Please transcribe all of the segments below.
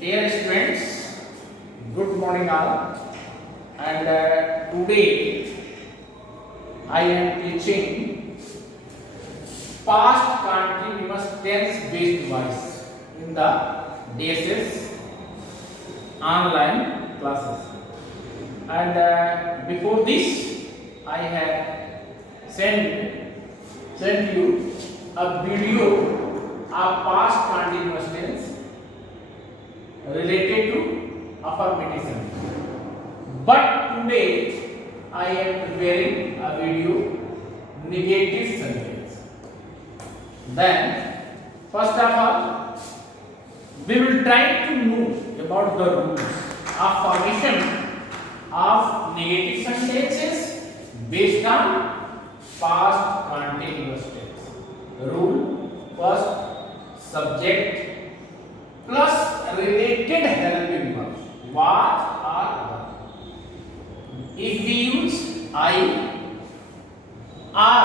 Dear students, good morning all. And today I am teaching past continuous tense based voice in the DSS online classes. And before this, I have sent you a video of past continuous tense related to affirmation. But today I am preparing a video negative sentence. Then first of all we will try to know about the rules of formation of negative sentences based on past continuous tense. Rule first, subject plus related helping verbs was or were. If we use I or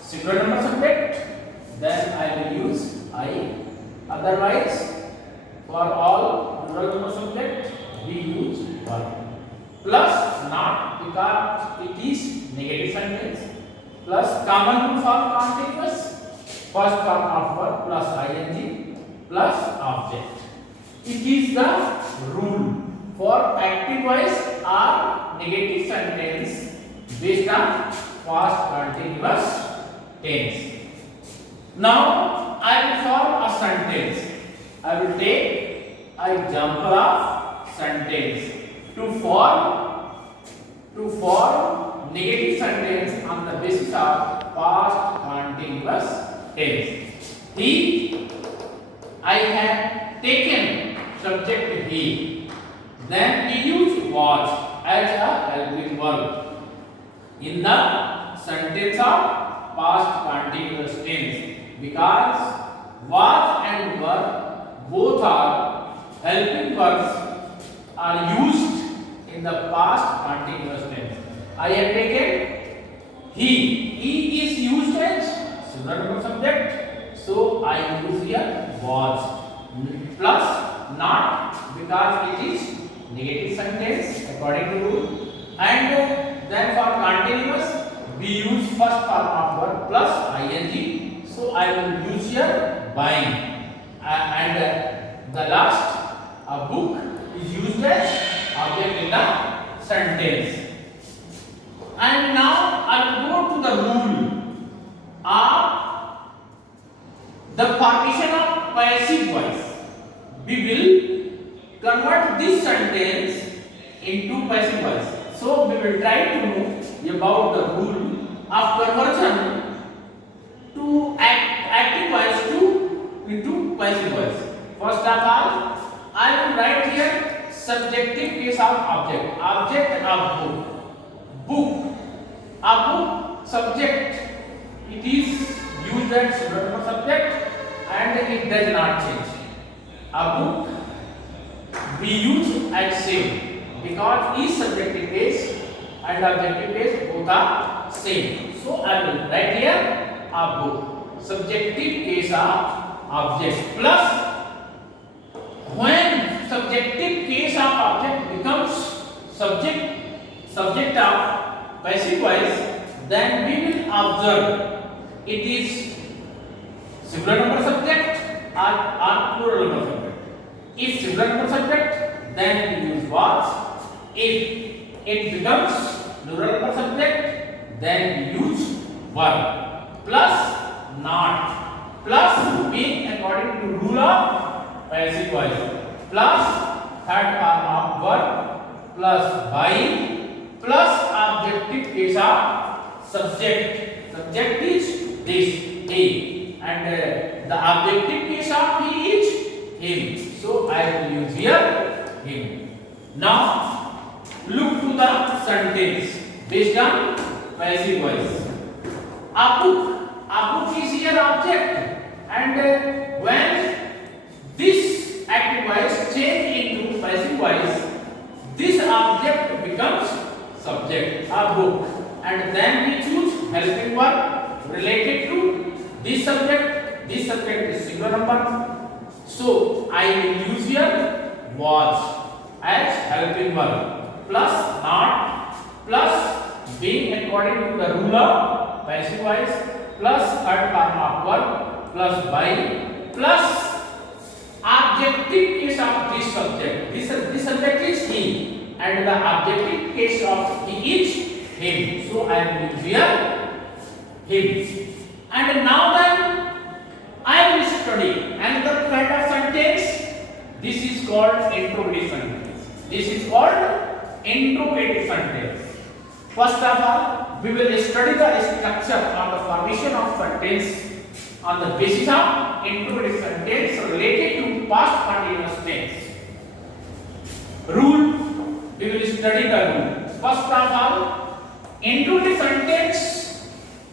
singular number subject, then I will use I. Otherwise, for all plural number subject, we use were. Plus not because it is negative sentence. Plus common rule for continuous, first form of verb plus ing plus object. It is the rule for active voice or negative sentence based on past continuous tense. Now I will form a sentence. I will take an example of sentence to form negative sentence on the basis of past continuous tense. I have taken subject he. Then we use was as a helping verb in the sentence of past continuous tense because was and were both are helping verbs are used in the past continuous tense. I have taken he. He is used as singular number subject, so I use here was plus not because it is negative sentence according to rule. And then for continuous we use first form of verb plus ing, so I will use here buying. And the last book is used as object in the sentence. And now I will go to the rule of the formation of passive voice. We will convert this sentence into passive voice. So we will try to know about the rule of conversion to active voice into passive voice. First of all, I will write here subjective case of object. Object of book. Book. A book subject. It is used as singular number subject and it does not change. A book we use as same because each subjective case and objective case both are same. So I will write here a book. Subjective case of object plus when subjective case of object becomes subject of passive voice, then we will observe it is singular number subject or plural number subject. If singular number subject, then we use was. If it becomes plural number subject, then we use were. Plus not. Plus being according to rule of passive voice. Plus third form of verb plus buying plus objective case of subject. Subject is this he and the objective case of he is him. So I will use here him. Now look to the sentence based on passive voice. A book is here object and when this active voice change into passive voice, this object becomes subject, a book, and then we choose helping verb related to this subject is singular number, So I will use here was as helping verb plus not plus being according to the rule of passive voice plus third form of verb plus by plus objective case of this subject. This subject is he and the objective case of he is him. So I will use here him. And now then I will study another kind of sentence. This is called interrogative sentence. This is called interrogative sentence. First of all, we will study the structure or the formation of sentence on the basis of interrogative sentence related to past continuous tense. Rule, we will study the rule. First of all, interrogative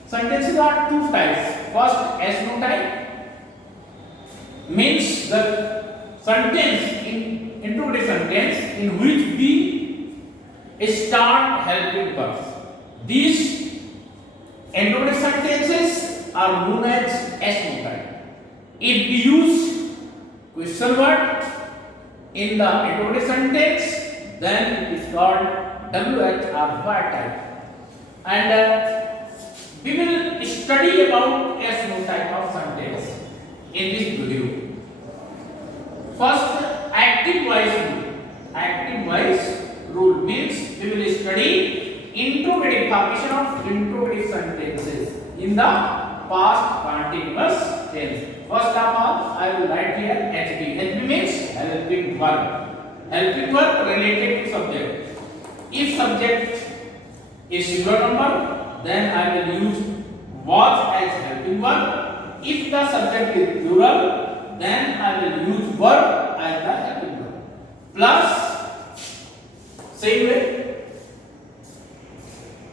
sentences are two types. First, S-no type means the sentence in interrogative sentence in which we start helping verbs. These interrogative sentences are known as S-no type. If we use question word in the interrogative sentence, then it is called WH or word type. And we will study about S-no type of sentence in this video. First, active voice rule. Active voice rule means we will study interrogative formation of interrogative sentences in the past continuous tense. First of all, I will write here HB. HB means helping verb. Helping verb related to subject. If subject is singular number, then I will use was as helping verb. If the subject is plural, then I will use verb as the helping verb. Plus, same way,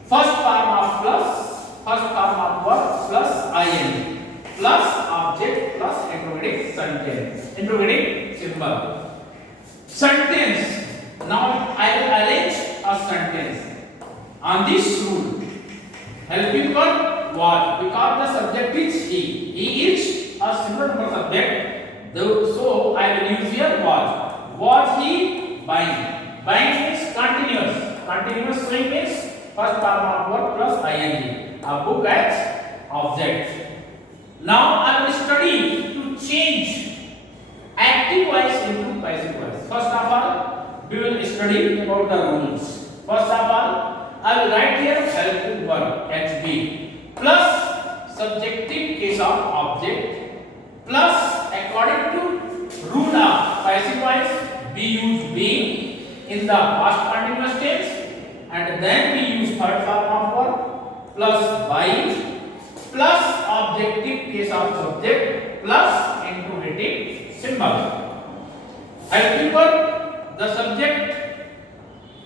first form of verb plus ing, plus object plus interrogative sentence, interrogative symbol. Sentence. Now I will arrange a sentence on this rule. Helping verb was, because the subject is he. He is a singular number subject. So I will use here was. Was he buying? Buying is continuous. Continuous swing is first form of verb plus ing. A book as object. Now I will study to change active voice into passive voice. First of all, we will study about the rules. First of all, I will write here helping verb HB plus subjective case of object plus according to rule of passive voice we use being in the past continuous tense and then we use third form of verb plus by plus objective case of subject plus interrogative symbol. Helping verb, the subject.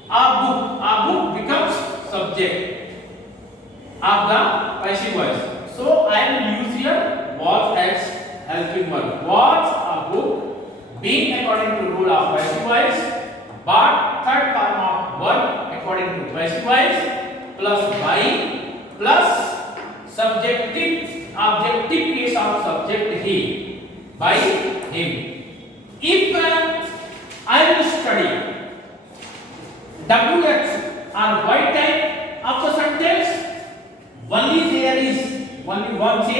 A book becomes subject of the passive voice. So I will use here was as helping verb. Was a book being according to rule of passive voice, but third form of verb according to passive voice plus by plus subjective objective case of subject he by him. If I will study WH or Y type of the sentence, only there is only one change.